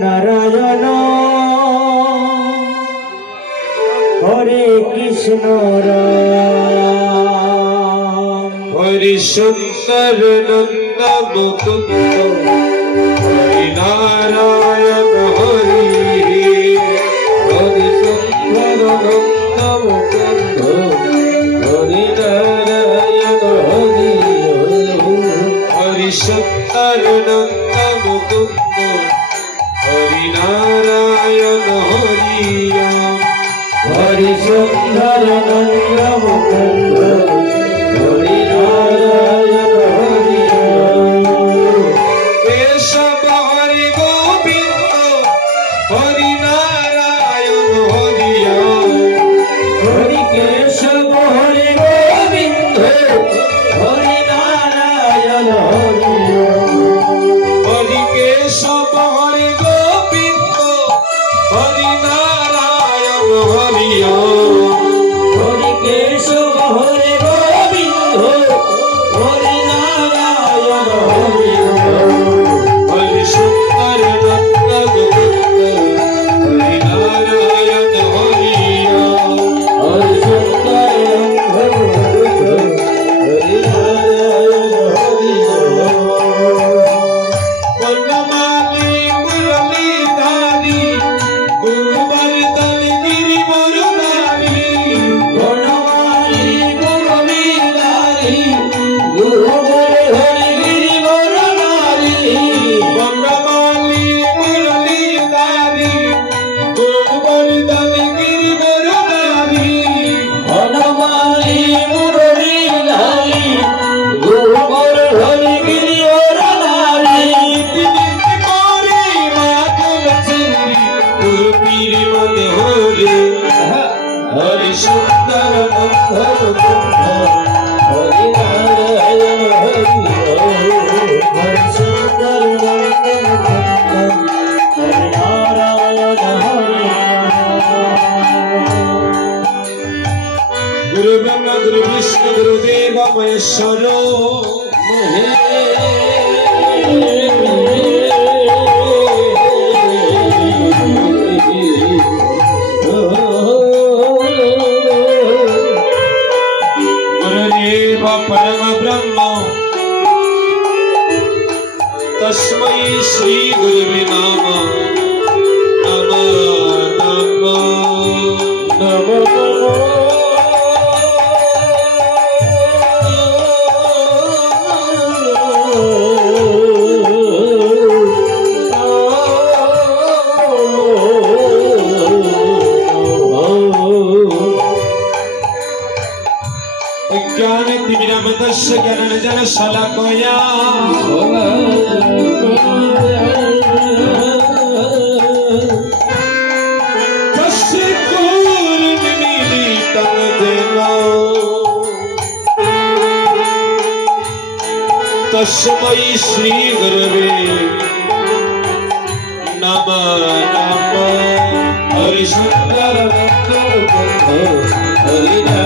নারায়ণ হরে কৃষ্ণ হরি সুন্দর নন্দ মুকুন্দ গুরু ব্রহ্মা গুরু বিষ্ণু গুরু দেব মহেশ্বর। মহে সালাক तस्मै श्रीगुरवे नमः नमः हरिशङ्कर हरि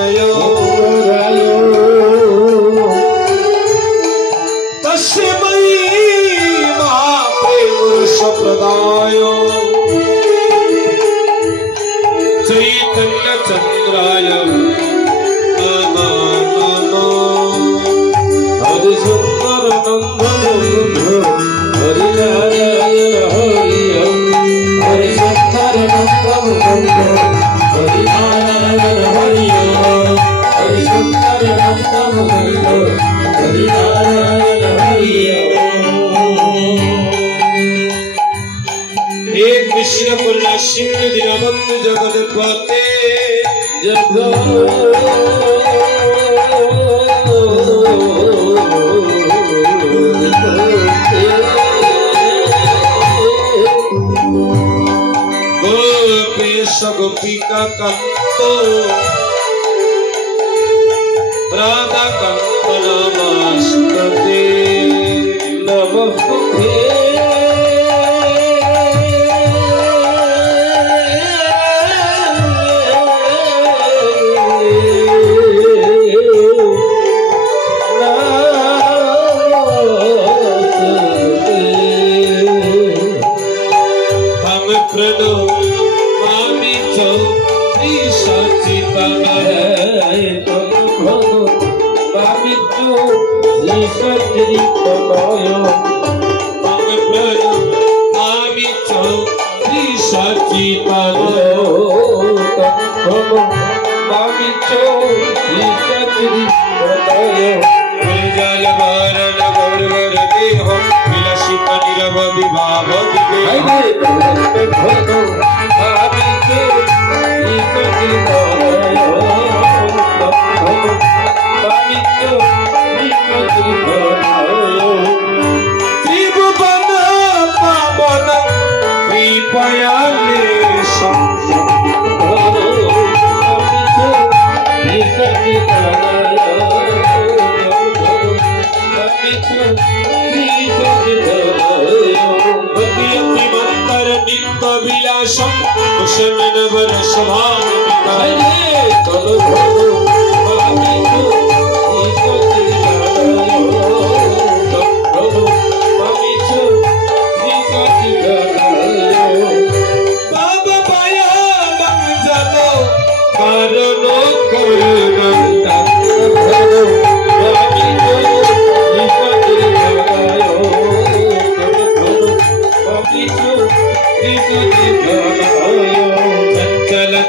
Come on.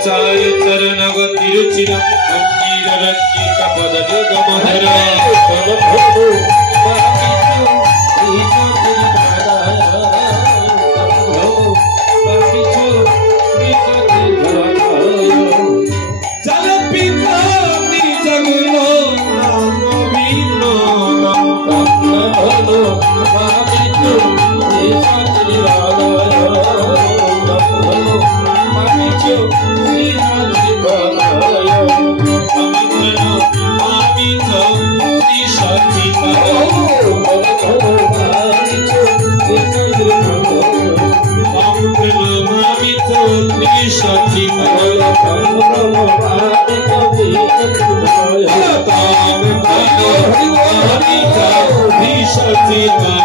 சாரு தருணக திருச்சிரம் கம்பீர ரங்கீக பதக கமதரா Sita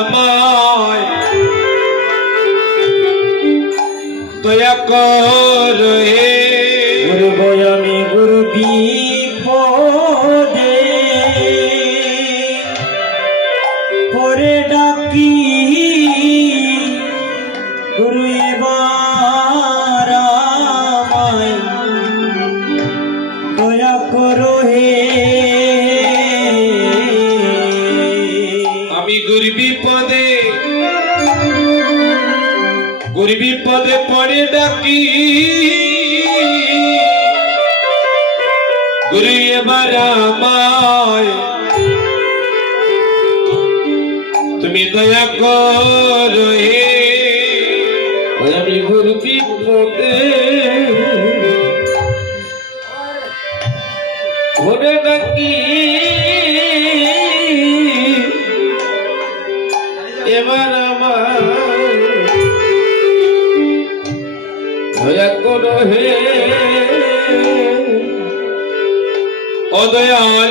আমায়। দয়া কর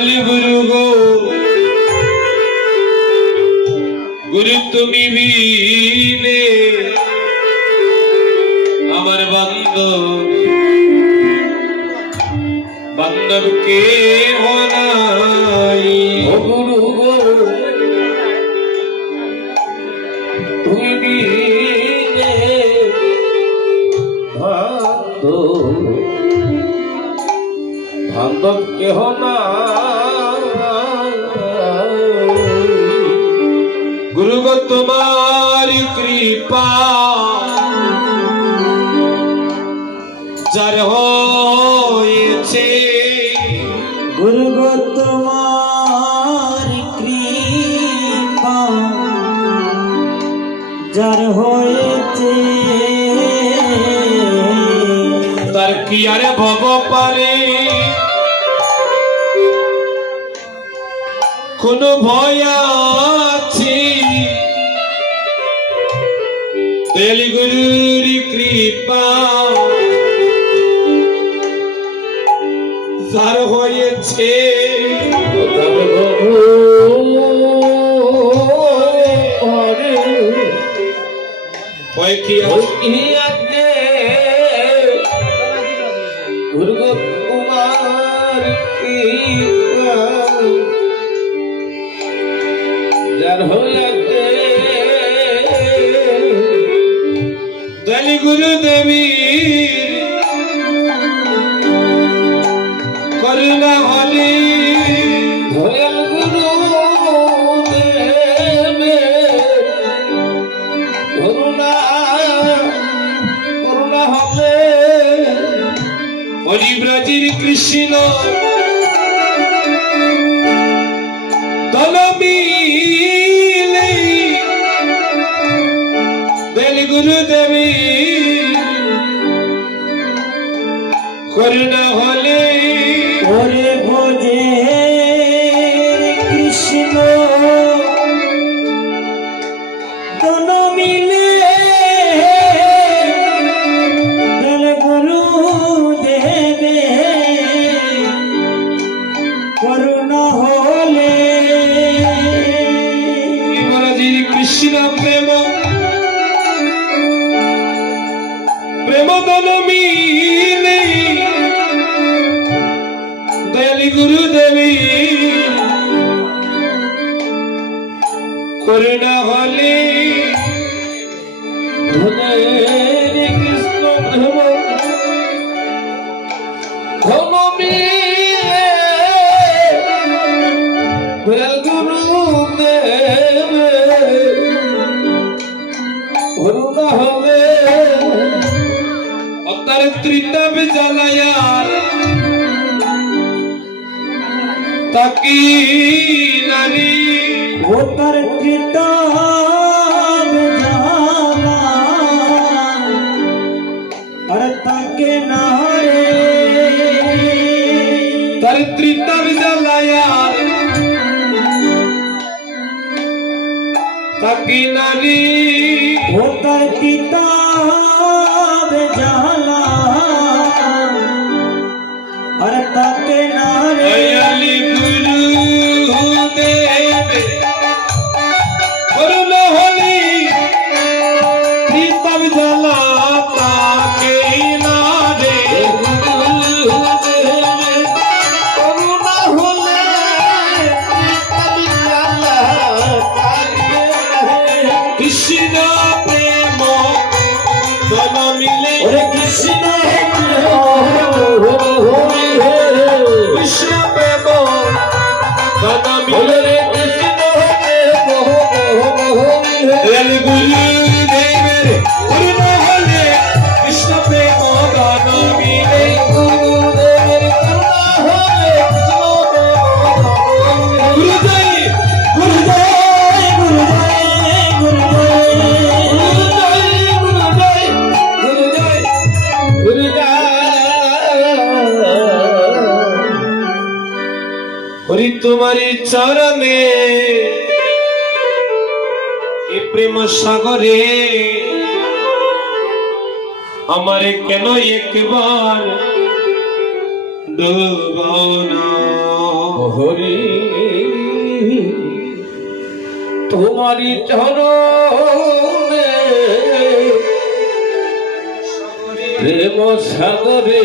বলি গুরু গো গুরু তুমি বিনে আমার বান্ধব বান্ধব কে হনাই ও গুরু গো তুমি বিনে বান্ধব কেহ না গো তোমার কৃপা। যার হয় দুনিয়াতে দুর্গ কুমার যার হইয়াতে দলি গুরু করুণা হলে তার ত্রিতাপ জ্বালায়া তাকি নারী। ও তার ত্রিতাপ জ্বালা আর তাকে না তার ত্রিতাপ জ্বালায়া তাকি নারী। এ প্রেম সাগরে আমারে কেন একবার হরি তোমারি চরণে প্রেম সাগরে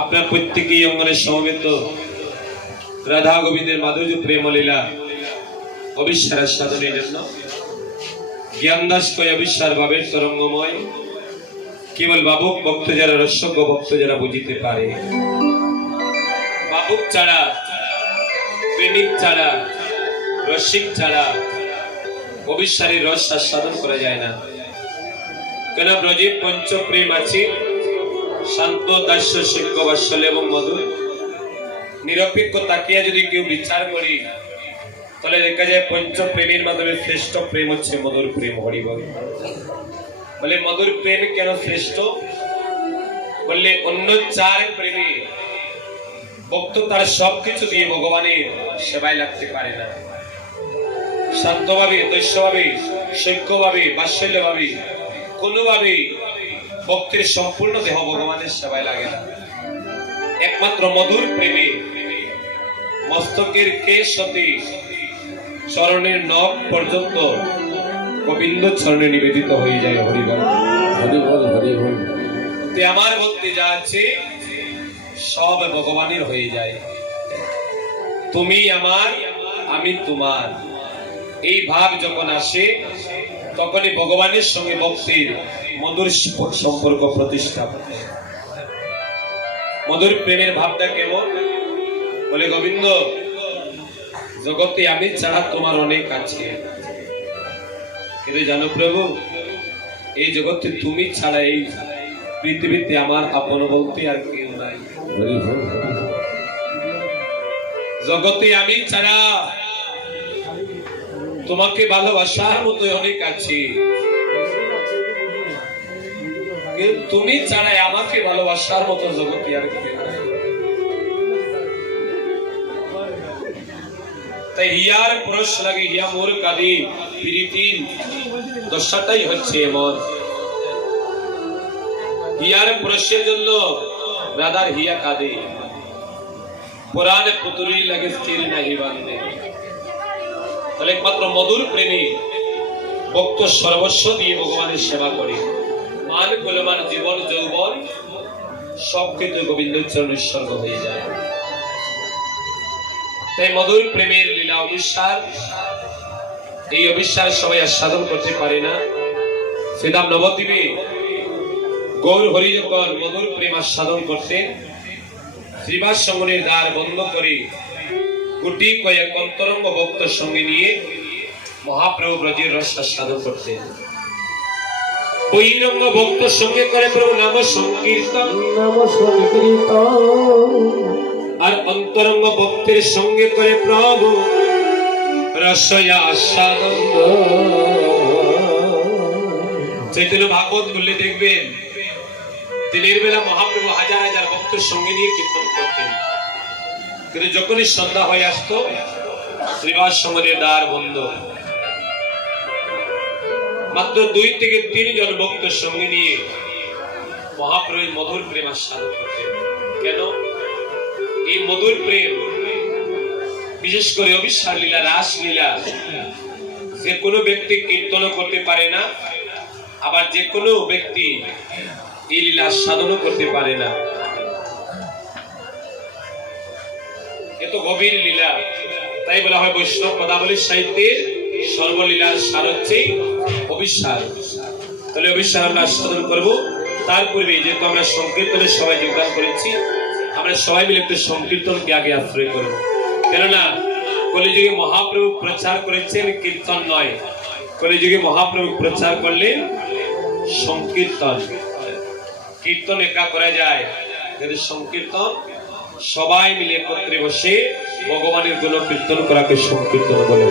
আপনার প্রত্যেকেই অঙ্গনের সমবেত রাধা গোবিন্দের মাধুর্য, প্রেম লীলা অবিশ্বাস সাধনের জন্য জ্ঞানদাস কয় অবিশ্বাস ভাবের তরঙ্গময়। কেবল বাবুক ভক্ত যারা, রসজ্ঞ ভক্ত যারা বুঝিতে পারে। বাবুক ছাড়া, প্রেমিক ছাড়া, রসিক ছাড়া অবিশ্বাসের রস আস্বাদন করা যায় না। কেন ব্রজে পঞ্চ প্রেম আছে? শান্ত, দাস্য সৈক্য বাৎসল্য এবং মধুর। নিরপেক্ষ তাকিয়া যদি কেউ বিচার করি, তাহলে দেখা যায় পঞ্চ প্রেমের মাধ্যমে শ্রেষ্ঠ প্রেম হচ্ছে মধুর প্রেম হরি বল, মধুর প্রেম কেন শ্রেষ্ঠ? বললে অন্য চার প্রেমে ভক্ত তার সবকিছু দিয়ে ভগবানের সেবায় লাগতে পারে না। শান্তভাবে, দৈস্যভাবে, সৈক্যভাবে, বাৎসল্যভাবে কোনোভাবে ভক্তের সম্পূর্ণ দেহ ভগবানের সেবায় লাগে না। একমাত্র মধুর প্রেমে। মস্তকের কেশ হতে চরণের নখ পর্যন্ত গোবিন্দ চরণে নিবেদিত হয়ে যায় হরিবল হরি বল হরি বল। তে আমার মধ্যে যা আছে সব ভগবানের হয়ে যায়। তুমি আমার আমি তোমার। এই ভাব যখন আসে তখনই ভগবানের সঙ্গে ভক্তির মধুর সম্পর্ক প্রতিষ্ঠা মধুর প্রেমের ভাবটা কেমন? বলে গোবিন্দ জগতে আমি ছাড়া তোমার অনেক আছে। কিন্তু জানো প্রভু এই জগতে তুমি ছাড়া এই পৃথিবীতে আমার আপন বলতে আর কেউ নাই। জগতে আমি ছাড়া তোমাকে ভালোবাসার মতো অনেক আছে। তুমি ছাড়াই আমাকে ভালোবাসার মতো জগতে আর তাই হিয়ার পুরুষ লাগে, হিয়া মোর কাদি প্রীতির দশাটাই হচ্ছে এমন। জন্য রাধার হিয়া কাঁদে পুরাণে পুতুরি লাগে স্থির নাহি বান্ধে তাহলে একমাত্র মধুর প্রেমী ভক্ত সর্বস্ব দিয়ে ভগবানের সেবা করে। মান কুলমান জীবন, যৌবন সব কিন্তু গোবিন্দের চরণ উৎসর্গ হয়ে যায়। তাই মধুর প্রেমের লীলা অবিশ্বাস, এই অবিশ্বাস সবাই আর সাধন করতে পারে না। শ্রীদাম নবদ্বীপে গৌর হরি যখন মধুর প্রেম আস্বাদন করতেন। শ্রীবাস সঙ্গনের দ্বার বন্ধ করে গুটি কয়েক অন্তরঙ্গ ভক্ত সঙ্গে নিয়ে মহাপ্রভু ব্রজের রস আস্বাদন করতেন। বহিরঙ্গ ভক্ত সঙ্গে করে প্রভু নাম সংকীর্তন। নাম সংকীর্তন। আর অন্তরঙ্গ ভক্তের সঙ্গে করে প্রভু রসয়া চৈতন্য ভাগবত বললে দেখবেন দিনের বেলা মহাপ্রভু হাজার হাজার ভক্তের সঙ্গে নিয়ে কীর্তন করতেন। কিন্তু যখনই সন্ধ্যা হয়ে আসতো শ্রীবাস সমাজের দ্বার বন্ধ। মাত্র দুই থেকে তিনজন ভক্তের সঙ্গে নিয়ে মহাপ্রভু মধুর প্রেম আস্বাদন কেন? এই মধুর প্রেম, বিশেষ করে অবিশ্বাস লীলা, রাস লীলা, যে কোনো ব্যক্তি কীর্তন করতে পারে না, আবার যে কোনো ব্যক্তি এই লীলা সাধনও করতে পারে না। এত গভীর লীলা। তাই বলা হয় বৈষ্ণব পদাবলী সাহিত্যের সর্বলীলার সার হচ্ছে অবিশ্বাস। তাহলে অবিশ্বাস আমরা সাধন করব। তার পূর্বে যেহেতু আমরা সংকীর্তনে সবাই যোগদান করেছি, আমরা সবাই মিলে একটু সংকীর্তনকে আগে আশ্রয় করব। কেননা, কলিযুগে মহাপ্রভু প্রচার করেছেন কীর্তন নয়। কলিযুগে মহাপ্রভু প্রচার করলেন সংকীর্তন। কীর্তন একা করা যায়, কিন্তু সংকীর্তন সবাই মিলে একত্রে বসে ভগবানের গুণ কীর্তন করাকে সংকীর্তন বলে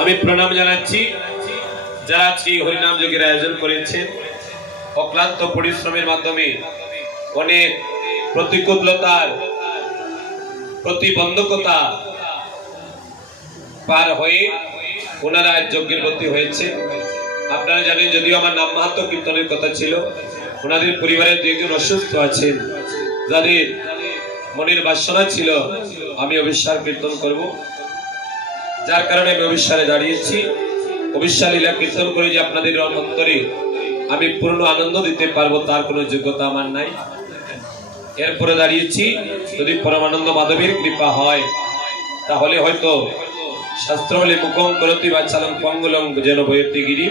আমি প্রণাম জানাচ্ছি। যারা আজকে হরিনাম যোগের আয়োজন করেছেন, অক্লান্ত পরিশ্রমের মাধ্যমে অনেক প্রতিকূলতার প্রতিবন্ধকতা পার হয়ে ওনারা যজ্ঞের প্রতি হয়েছে আপনারা জানেন, যদিও আমার নাম মাহাত্ম কীর্তনের কথা ছিল, ওনাদের পরিবারের দুইজন অসুস্থ আছেন। যাদের মনের বাসনা ছিল, আমি অবিশ্বাস কীর্তন করব। যার কারণে আমি অবিশ্বাসে দাঁড়িয়েছি। অবিশ্বাস লীলা কীর্তন করে যে আপনাদের অন্তরে আমি পূর্ণ আনন্দ দিতে পারব, তার কোনো যোগ্যতা আমার নাই। এরপরে দাঁড়িয়েছি, যদি পরমানন্দ মাধবীর কৃপা হয়, তাহলে হয়তো শাস্ত্র বলে মুখম করতি বা চালং পঙ্গলং যেন বয়তি গিরি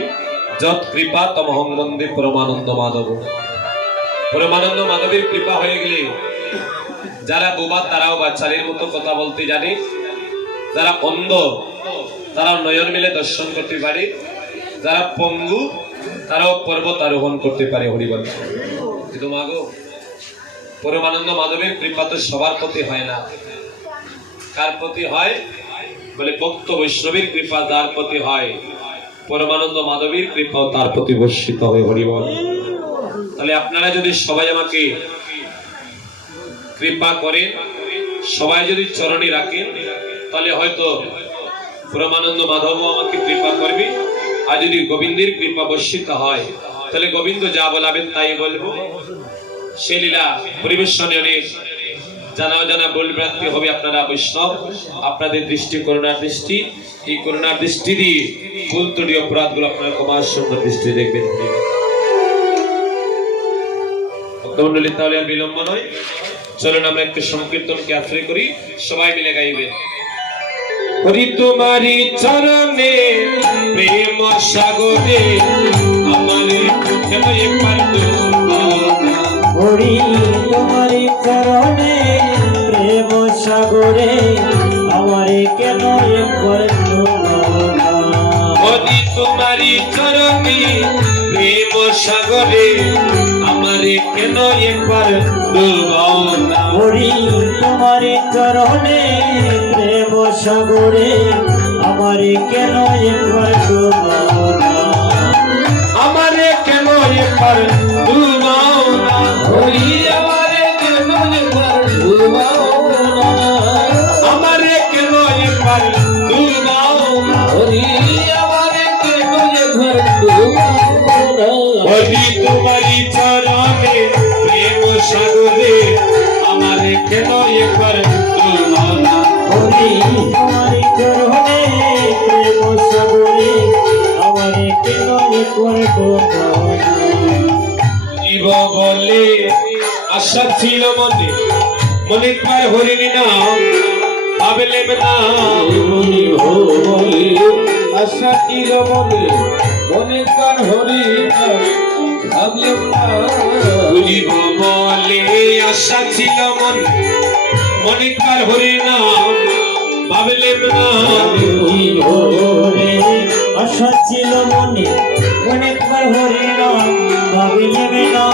যত কৃপা তমহং বন্দে পরমানন্দ মাধব। পরমানন্দ মাধবীর কৃপা হয়ে গেলে যারা বোবা, তারাও বাচ্চাদের মতো কথা বলতে জানে। যারা অন্ধ তারা নয়ন মিলে দর্শন করতে পারে। যারা পঙ্গু, তারাও পর্বত আরোহণ করতে পারে হরিবল কিন্তু মাগো পরমানন্দ মাধবের কৃপা তো সবার প্রতি হয় না। কার প্রতি হয়? বলে, ভক্ত বৈষ্ণবের কৃপা যার প্রতি হয়, পরমানন্দ মাধবীর কৃপাও তার প্রতি বর্ষিত হয় হরিবল তাহলে আপনারা যদি সবাই আমাকে কৃপা করেন, সবাই যদি চরণে রাখেন তাহলে হয়তো পরমানন্দ মাধব আমাকে কৃপা করবে। আর যদি গোবিন্দের কৃপা বর্ষিত হয়, তাহলে গোবিন্দ যা বলাবেন তাই বলব। সে লীলা পরিবেশনে অনেক জানা জানা ভুলভ্রান্তি হবে আপনারা বৈষ্ণব। আপনাদের দৃষ্টি, করুণার দৃষ্টি। এই করুণার দৃষ্টি দিয়ে ভুল অপরাধগুলো আপনারা ক্ষমার সুন্দর দৃষ্টি দেখবেন। ভক্তমন্ডলী তাহলে আর বিলম্ব নয়। চলুন আমরা একটু সংকীর্তনকে আশ্রয় করি। সবাই মিলে গাইবেন। হরি তোমারি চরণে প্রেম সাগরে আমার হরি তোমারি চরণে প্রেম সাগরে আমারে কেন? হরি তোমারি চরণে প্রেম সাগরে আমারে কেন একবার ডুবাওনা হরি তোমারি চরণে প্রেম সাগরে আমারে কেন একবার ডুবাও না? আমারে কেন একবার ডুবাওনা হরি আমারে কেন একবার ডুবাওনা আমারে কেন একবার ডুবাওনা হরি মনে মনে পার হরিণী নাম ভাবলে না মনি হরি আশা ছিল মনে মনে কার হরি ভাবলেন না জীব বলে আশা ছিল মনে মনে পার হরিণী নাম ভাবলে মনি আশা ছিল মনে মনে অনেকবার হরি নাম ভাবিলে না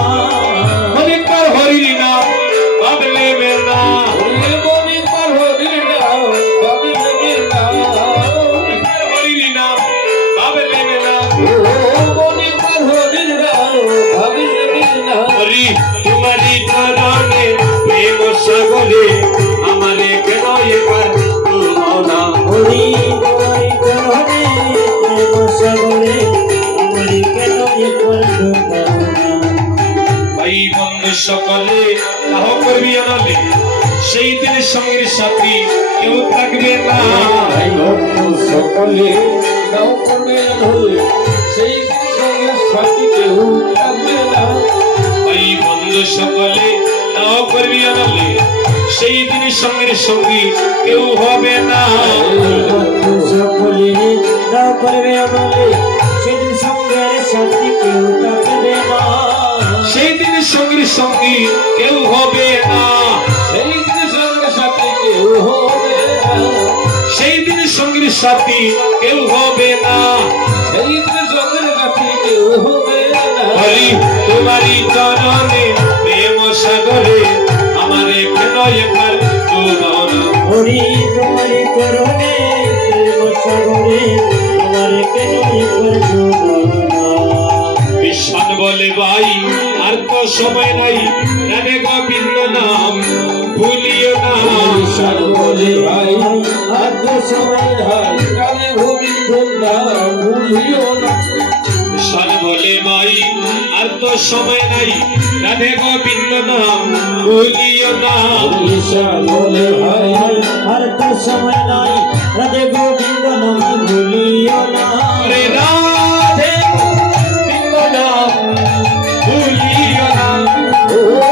ভাই বন্ধু সকলে তাহ করবি অনালে সেই দিনের সঙ্গের সাথী কেউ থাকবে না। ভাই ভক্ত সকলে নাও করবে ধরে সেই সঙ্গে সাথী কেউ থাকবে না। ভাই বন্ধু সকলে তাহ করবি অনালে সেই দিনের সঙ্গের সঙ্গী কেউ হবে না। সকলে দাও করবে বলে সেদিন সঙ্গের সাথী কেউ থাকবে সঙ্গী কেউ হবে না। সেই কৃষ্ণের সাথে কেউ হবে না। সেই দিন সঙ্গীর সাথী কেউ হবে না। সেই কৃষ্ণের সাথে কেউ হবে না। হরি তোমারই চরণে প্রেম সাগরে আমারে কেন একবার হরি তোমার চরণে প্রেম সাগরে আমার কেন বলে ভাই আর তো সময় নাই। রাধে গোবিন্দ নাম ভুলিও না। ঈশ্বর বলে ভাই আর তো সময় ভাই কালে গোবিন্দ নাম ভুলিও না। বিশ্বান বলে ভাই আর তো সময় নাই। রাধে গোবিন্দ নাম ভুলিও না। ঈশ্বর বলে ভাই আর তো সময় নাই। রাধে গোবিন্দ নাম ভুলিও না। রে রাধে ও